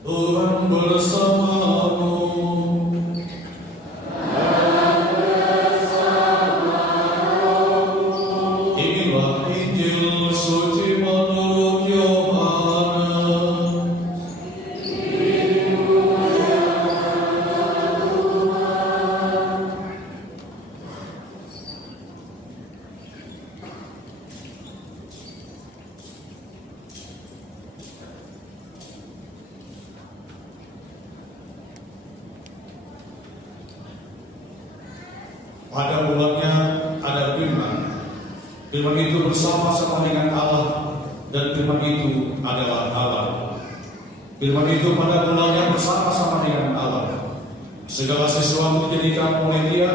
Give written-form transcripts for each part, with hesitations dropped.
Tuhan bersamamu. Inilah Injil suci menurut Yohanes. Pada mulanya ada firman. Firman itu bersama-sama dengan Allah, dan firman itu adalah Allah. Firman itu pada mulanya bersama-sama dengan Allah. Segala sesuatu dijadikan oleh Dia,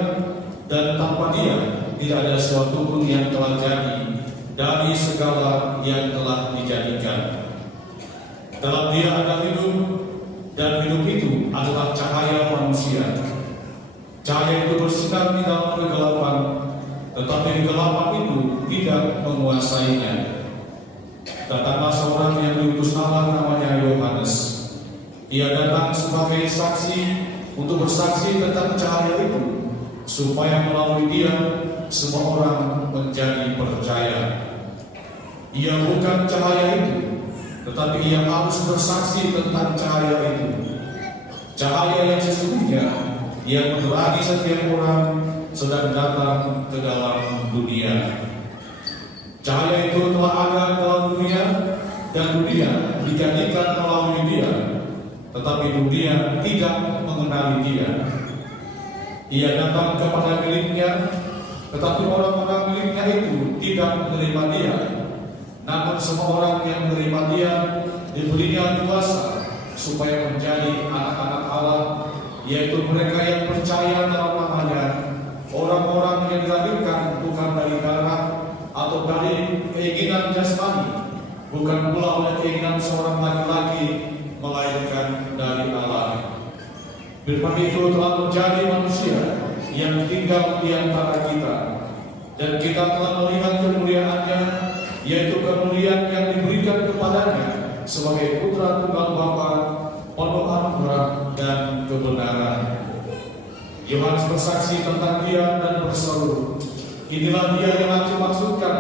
dan tanpa Dia tidak ada sesuatu pun yang telah jadi dari segala yang telah dijadikan. Dalam Dia ada hidup, dan hidup itu adalah cahaya manusia. Cahaya itu bersinar di dalam kegelapan, tetapi kegelapan itu tidak menguasainya. Datanglah seorang yang diutus Allah, namanya Yohanes. Ia datang sebagai saksi untuk bersaksi tentang cahaya itu, supaya melalui Dia semua orang menjadi percaya. Ia bukan cahaya itu, tetapi ia harus bersaksi tentang cahaya itu. Cahaya yang sesungguhnya yang menerangi setiap orang sedang datang ke dalam dunia. Cahaya itu telah ada dalam dunia, dan dunia dijadikan melalui Dia, tetapi dunia tidak mengenali Dia. Ia datang kepada miliknya, tetapi orang-orang miliknya itu tidak menerima Dia. Namun semua orang yang menerima Dia diberinya kuasa supaya menjadi anak-anak Allah, yaitu mereka yang percaya dalam namanya, orang-orang yang dilahirkan bukan dari darah atau dari keinginan jasmani, bukan pula oleh keinginan seorang laki-laki, melainkan dari Allah. Firman itu telah menjadi manusia yang tinggal di antara kita, dan kita telah melihat kemuliaannya, yaitu kemuliaan yang diberikan kepadanya sebagai putra tunggal Bapa, penuh anugerah dan kebenaran. Yohanes bersaksi tentang Dia dan berseru, inilah Dia yang aku maksudkan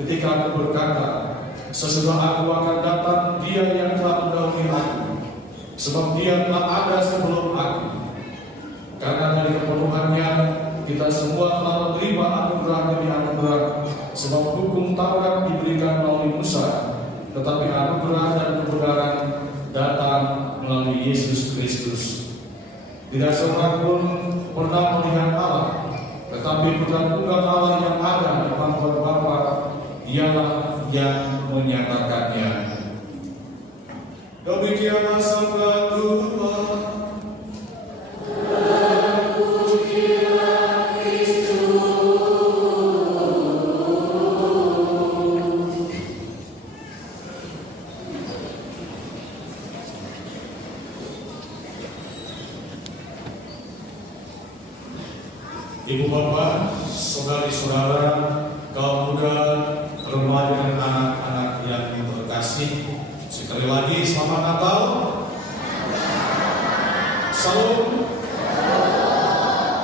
ketika aku berkata, sesudah aku akan datang Dia yang telah mendahului aku, sebab Dia telah ada sebelum aku. Karena dari kepenuhannya kita semua telah menerima anugerah demi anugerah, sebab hukum Taurat diberikan melalui Musa, tetapi anugerah dan kebenaran datang melalui Yesus Kristus. Tidak seorang pun pernah melihat Allah, tetapi putra tunggal Allah yang ada di pangkuan Bapa, Dialah yang menyatakannya. Demikianlah sabda Tuhan. Ibu bapak, saudari-saudara, kaum muda, remaja dan anak-anak yang terkasih, sekali lagi selamat Natal. Salam.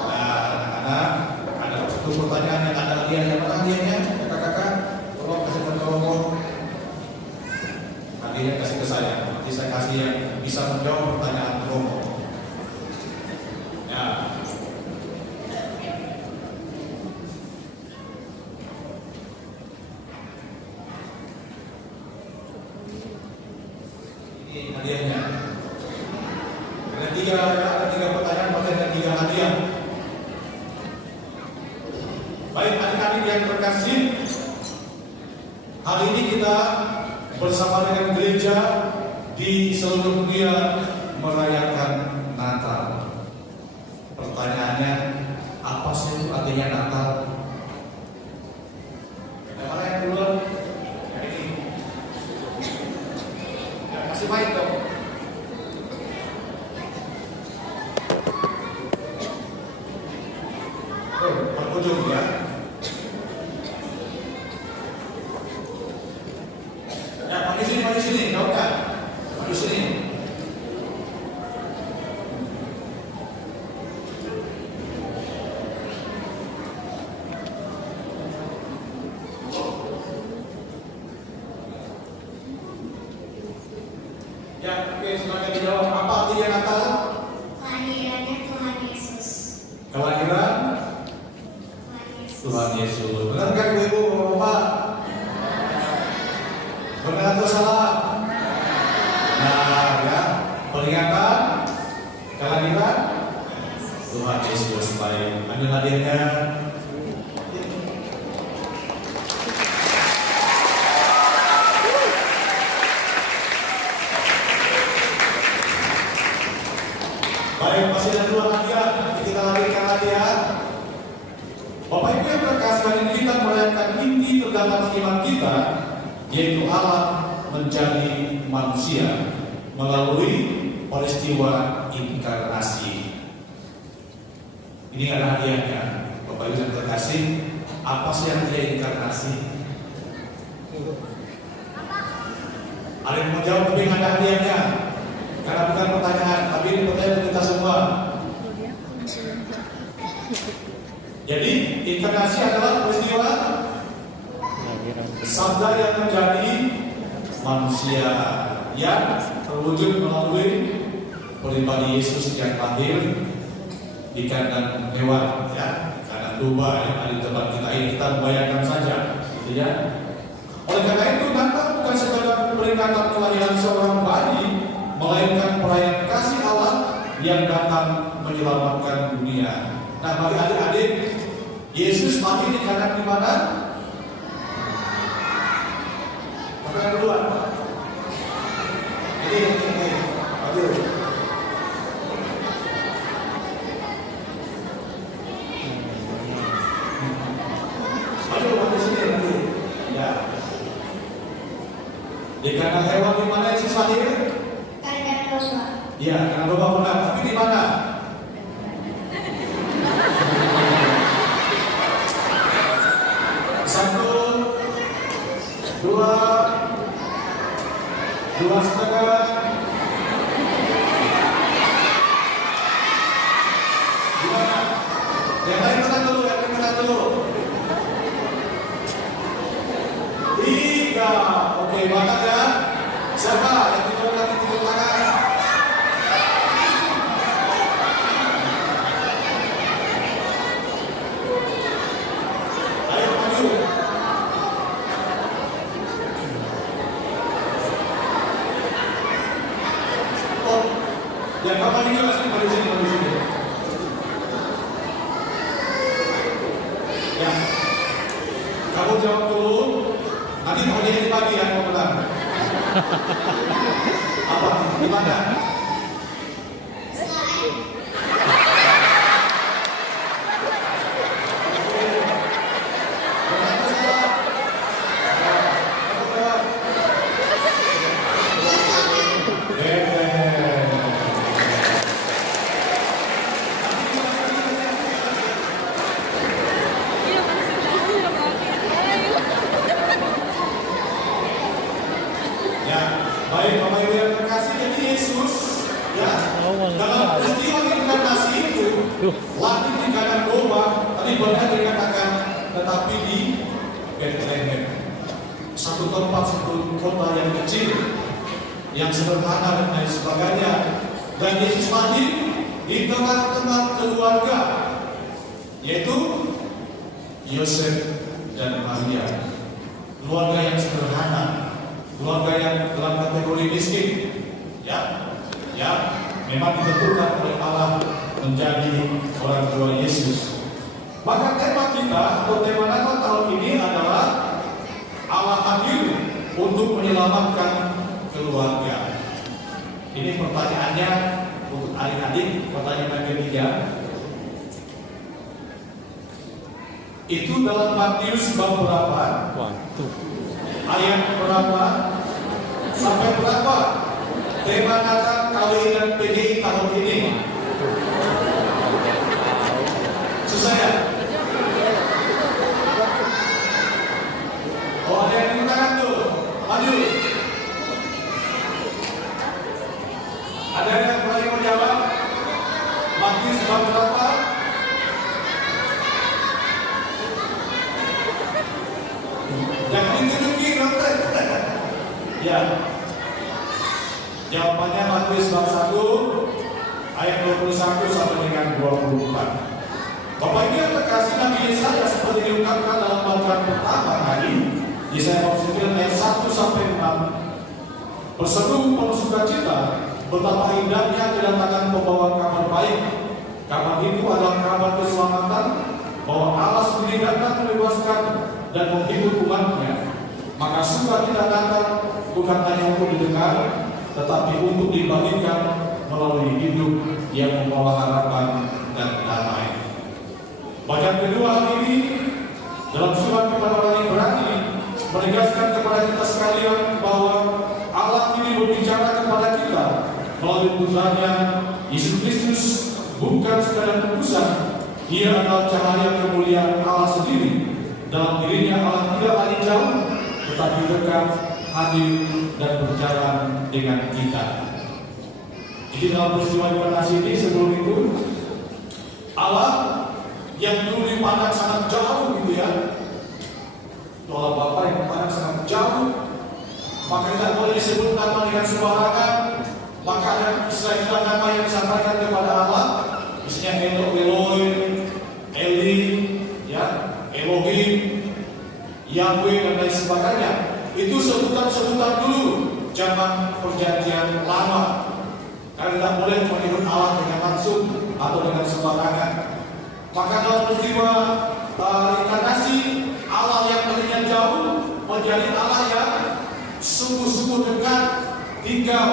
Nah, anak-anak, ada satu pertanyaan yang ada hadiahnya. Mana hadiahnya? Kakak-kakak, tolong kasih ke Romo. Hadiahnya kasih ke saya. Nanti saya kasih yang bisa menjawab pertanyaan Romo. Ya. Hadiahnya ada tiga pertanyaan, maka ada 3 hadiah. Baik adik-adik yang terkasih, hari ini kita bersama dengan gereja di seluruh dunia merayakan Natal. Pertanyaannya, apa sih itu artinya Natal? Yang mana yang duluan? Yang ini. Yang masih baik dong. Berkunjung ya. Ya, Ambil hadiahnya. Baik, masih ada 2 hadiah. Kita lanjutkan lagi ya. Bapak Ibu yang terkasih, kita merayakan inti terdalam iman kita, yaitu Allah menjadi manusia melalui peristiwa inkarnasi. Ini ada hadiahnya. Bapak Ibu yang terkasih, apa sih yang dia inkarnasi? Ada yang mau jawab tapi nggak ada hadiahnya? Karena bukan pertanyaan, tapi ini pertanyaan kita semua. Jadi inkarnasi adalah peristiwa sabda yang menjadi manusia yang terwujud melalui pribadi Yesus yang lahir di kandang hewan, ya, kandang domba yang ada di tempat kita ini. Kita membayangkan saja, gitu ya. Oleh karena itu Natal bukan sekadar peringatan kelahiran seorang bayi, melainkan perayaan kasih Allah yang datang menyelamatkan dunia. Nah, bagi adik-adik, Yesus lahir di kandang di mana? Pertanyaan duluan. Ini. Aduh. Di sini nanti. Ya. Di kandang hewan di mana Yesus lahir? Kandang domba. Iya, kandang domba benar. Tapi di mana? Dua setengah. Gimana? Yang lain menang dulu, yang lain menang dulu. 3. Oke, banget ya. Siapa yang tidur lagi tidur tangan? Ayo maju. Ya, kapan ini langsung pada sini, pada sini. Ya, kamu jawab dulu. Nanti hadiah dibagi ya, mau menang. Apa? Di mana? Baik, Bapak Ibu yang terkasih, jadi Yesus, ya, dalam peristiwa inkarnasi itu lahir di kandang domba, tadi benar dikatakan, tetapi di Bethlehem, satu tempat, satu kota yang kecil, yang sederhana dan lain sebagainya. Dan Yesus lahir di tengah-tengah keluarga, yaitu Yosef dan Maria, keluarga yang sederhana, keluarga yang dalam kategori miskin, ya, memang ditentukan oleh Allah menjadi orang tua Yesus. Maka tema kita atau tema Natal tahun ini adalah Allah hadir untuk menyelamatkan keluarga. Ini pertanyaannya untuk adik-adik. Pertanyaan yang ketiga, itu dalam Matius bab berapa? Ayat berapa sampai berapa? Tema Natal KWI dan PGI tahun ini. Susah ya? Oh, ada yang minta tangan tuh. Maju. Ada yang berani menjawab? Matius bab berapa? Jangan ditunjukin, nonton. Ya. Jawabannya Matius bab 1 ayat 21 sampai dengan 24. Bapak Ibu yang terkasih, Nabi Yesaya seperti diungkapkan dalam bacaan pertama tadi, Yesaya bab 9 ayat 1 sampai 6. Berseru penuh sukacita, betapa indahnya kedatangan pembawa kabar baik, Kabar itu adalah kabar keselamatan bahwa Allah sendiri datang membebaskan dan menghibur umatnya. Maka suka kita datang bukan hanya untuk didengar, tetapi untuk dibagikan melalui hidup yang membawa harapan dan damai. Bacaan kedua hari ini dalam surat kepada orang Ibrani menegaskan kepada kita sekalian bahwa Allah ini berbicara kepada kita melalui putranya Yesus Kristus, bukan sekadar tebusan. Dia adalah cahaya kemuliaan Allah sendiri. Dalam dirinya Allah tidak lagi jauh, tetapi dekat, hadir dan berjalan dengan kita. Jadi dalam peristiwa inkarnasi ini sebelum itu Allah yang dulu dipandang sangat jauh gitu ya, Allah Bapa yang dipandang sangat jauh, maka tidak boleh disebut nama dengan sembarangan. Maka ada istilah-istilah nama yang disampaikan kepada Allah, misalnya Eloi, Eli, ya, Elohim, Yahweh dan lain sebagainya. Itu sebutan-sebutan dulu zaman perjanjian lama. Karena tidak boleh menyebut Allah dengan langsung atau dengan sembarangan. Maka dalam peristiwa inkarnasi, Allah yang tadinya jauh menjadi Allah yang sungguh-sungguh dekat, tinggal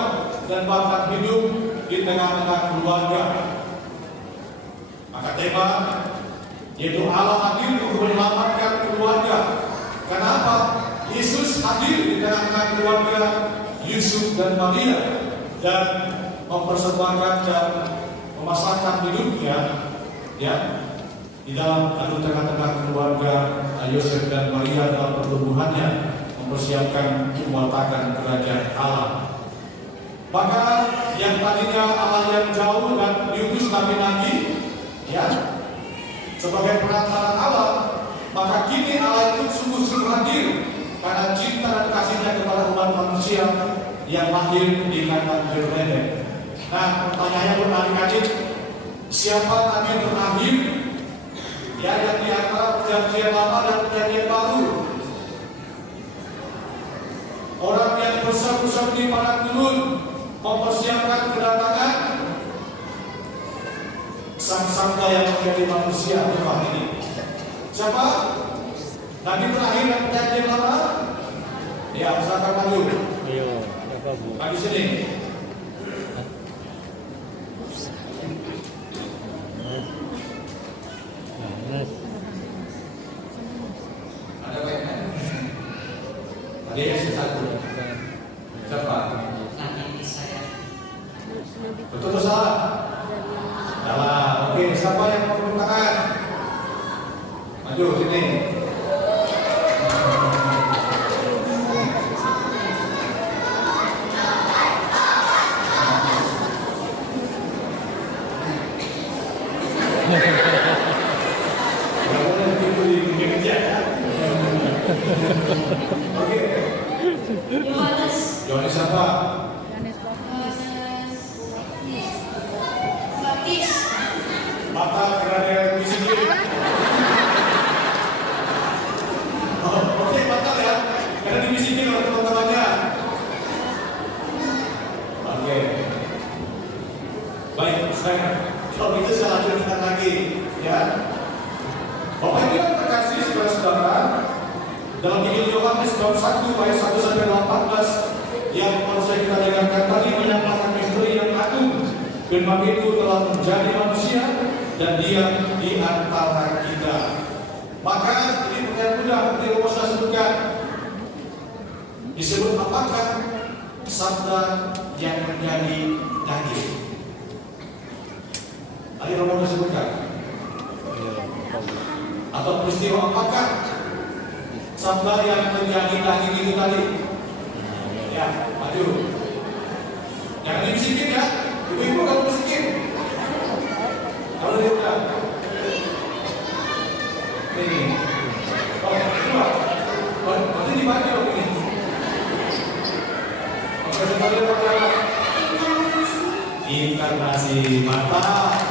dan bahkan hidup di tengah-tengah keluarga. Maka tema yaitu Allah hadir untuk menyelamatkan keluarga. Kenapa? Yesus hadir di tengah-tengah keluarga Yusuf dan Maria dan mempersembahkan dan memasrahkan hidupnya, ya, di dalam tengah-tengah keluarga Yusuf dan Maria dalam pertumbuhannya, mempersiapkan pembuatan kerajaan Allah. Maka yang tadinya Allah yang jauh dan diutus nabi-nabi, ya, sebagai perantara Allah, maka kini Allah itu sungguh-sungguh hadir karena cinta dan kasihnya kepada umat manusia yang lahir di kandang Bethlehem. Nah, pertanyaannya buat adik-adik, siapa nabi terakhir ya yang di antara perjanjian lama dan perjanjian baru? Orang yang bersama-sama di padang gurun mempersiapkan kedatangan sang sangka yang menjadi manusia di ini. Siapa? Nabi terakhir yang perjanjian lama? Ya, silakan maju. Ayo, di sini. Ada lainnya? Ada yang satu. Siapa? Nabi saya. Betul atau salah? Salah. Oke, siapa yang mau turun tangan? Maju sini. Oke. Yohanes apa? Baptis. Mata kerana miskin. Oke, mata ya. Karena dimisikin oleh teman-temannya. Oke. Baik, sekarang kalau itu saya lanjutkan lagi, ya. Bapak Ibu yang terkasih, saudara-saudara, dalam Injil Yohanes bab 1 ayat 1 sampai 18 yang baru saya kita dengarkan tadi menyampaikan misteri yang agung. Firman itu telah menjadi manusia dan dia di antara kita. Maka ini pertanyaan mudah seperti yang saya sebutkan. Disebut apakah sabda yang menjadi daging? Tadi Romo disebutkan. Atau peristiwa apakah sabda yang menjadi daging itu tadi? Ya, maju. Jangan dibisikin ya. Ibu-ibu kalau bisikin. Kalau dia udah. Ini. Oh, kedua. Berarti dibaca dong ini. Oke, sebentar pertama. Inkarnasi mata.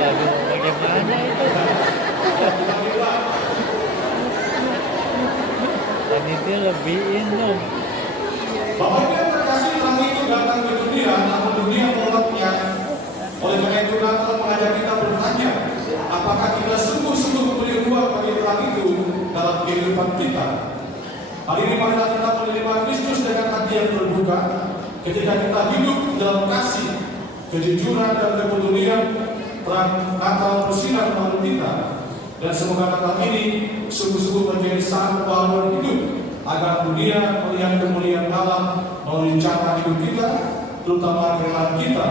Waduh, bagaimana itu? Oleh karena itu Natal mengajak kita bertanya, apakah kita sungguh-sungguh memberi ruang bagi Tuhan itu dalam kehidupan kita? Hari ini marilah kita menerima Kristus dengan hati yang terbuka. Ketika kita hidup dalam kasih, kejujuran dan kepedulian, terang Natal bersinar melalui kita. Dan semoga Natal ini sungguh-sungguh menjadi saat pembaharuan hidup, agar dunia melihat kemuliaan Allah melalui cara hidup kita, terutama kerelaan kita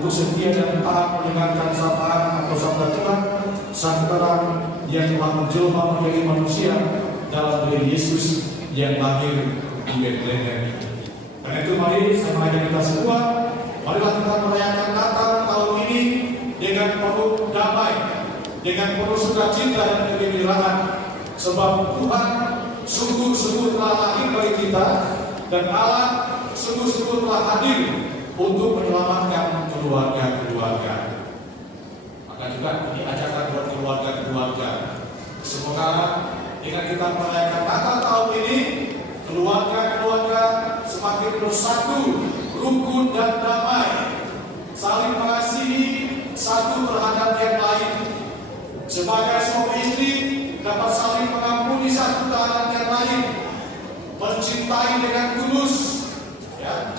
untuk setia dan taat mendengarkan sapaan atau sabda Tuhan, Sang Terang yang telah menjelma menjadi manusia dalam diri Yesus yang lahir di Bethlehem. Karena itu mari saya mengajak kita semua, marilah kita merayakan Natal tahun ini dengan penuh damai, dengan penuh sukacita dan kegembiraan, sebab Tuhan sungguh-sungguh telah lahir bagi kita, dan Allah sungguh-sungguh telah hadir untuk menyelamatkan keluarga-keluarga. Maka juga ini ajakan buat keluarga-keluarga. Semoga dengan kita merayakan Natal tahun ini, keluarga-keluarga semakin bersatu, rukun dan damai, saling mengasihi satu terhadap yang lain. Sebagai suami istri dapat saling mengampuni satu terhadap yang lain, mencintai dengan tulus, ya,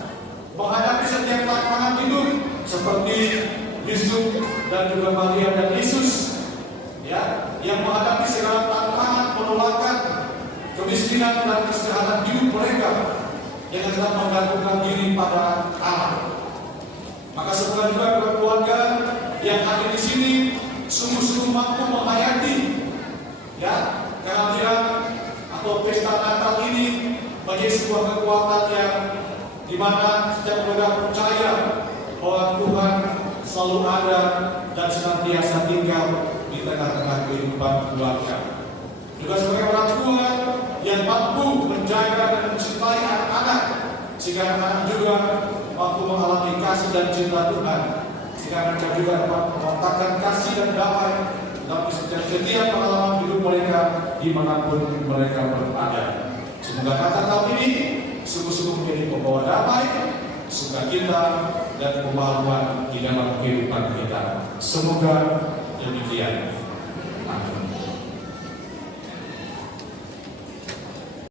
menghadapi setiap tantangan hidup seperti Yusuf dan juga Maria dan Yesus, ya, yang menghadapi segala tantangan, penolakan, kemiskinan dan kesehatan hidup mereka dengan tetap menggantungkan diri pada Allah. Maka semoga juga keluarga yang hadir di sini sungguh-sungguh mampu menghayati, ya, kehadiran atau pesta Natal ini menjadi sebuah kekuatan yang di mana setiap keluarga percaya bahwa Tuhan selalu ada dan senantiasa tinggal di tengah-tengah kehidupan keluarga. Juga sebagai orang tua yang mampu menjaga dan mencintai anak-anak, sehingga anak-anak juga mampu mengalami kasih dan cinta Tuhan, sehingga mereka juga dapat mewatakkan kasih dan damai dalam setiap pengalaman hidup mereka dimanapun mereka berada. Semoga Natal tahun ini sungguh-sungguh menjadi pembawa damai, sukacita dan pembaharuan di dalam kehidupan kita. Semoga demikian. Amin.